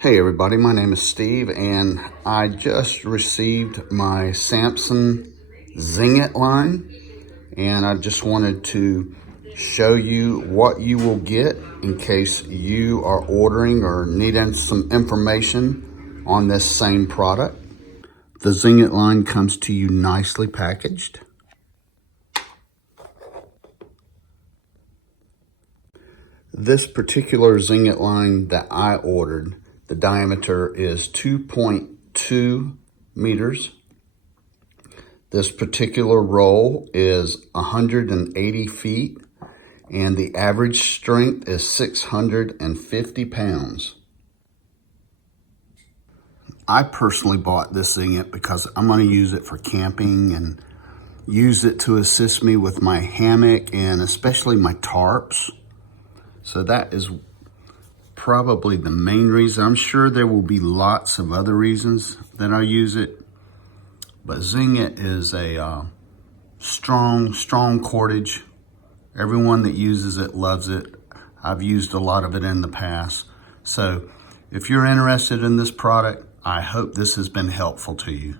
Hey everybody, my name is Steve and I just received my Samson Zing-It line, and I just wanted to show you what you will get in case you are ordering or needing some information on this same product. The Zing-It line comes to you nicely packaged. This particular Zing-It line that I ordered, the diameter is 2.2 meters. This particular roll is 180 feet, and the average strength is 650 pounds. I personally bought this Zing-It because I'm going to use it for camping and use it to assist me with my hammock and especially my tarps. So that is probably the main reason. I'm sure there will be lots of other reasons that I use it, but Zing-It is a strong cordage. Everyone that uses it loves it. I've used a lot of it in the past. So if you're interested in this product, I hope this has been helpful to you.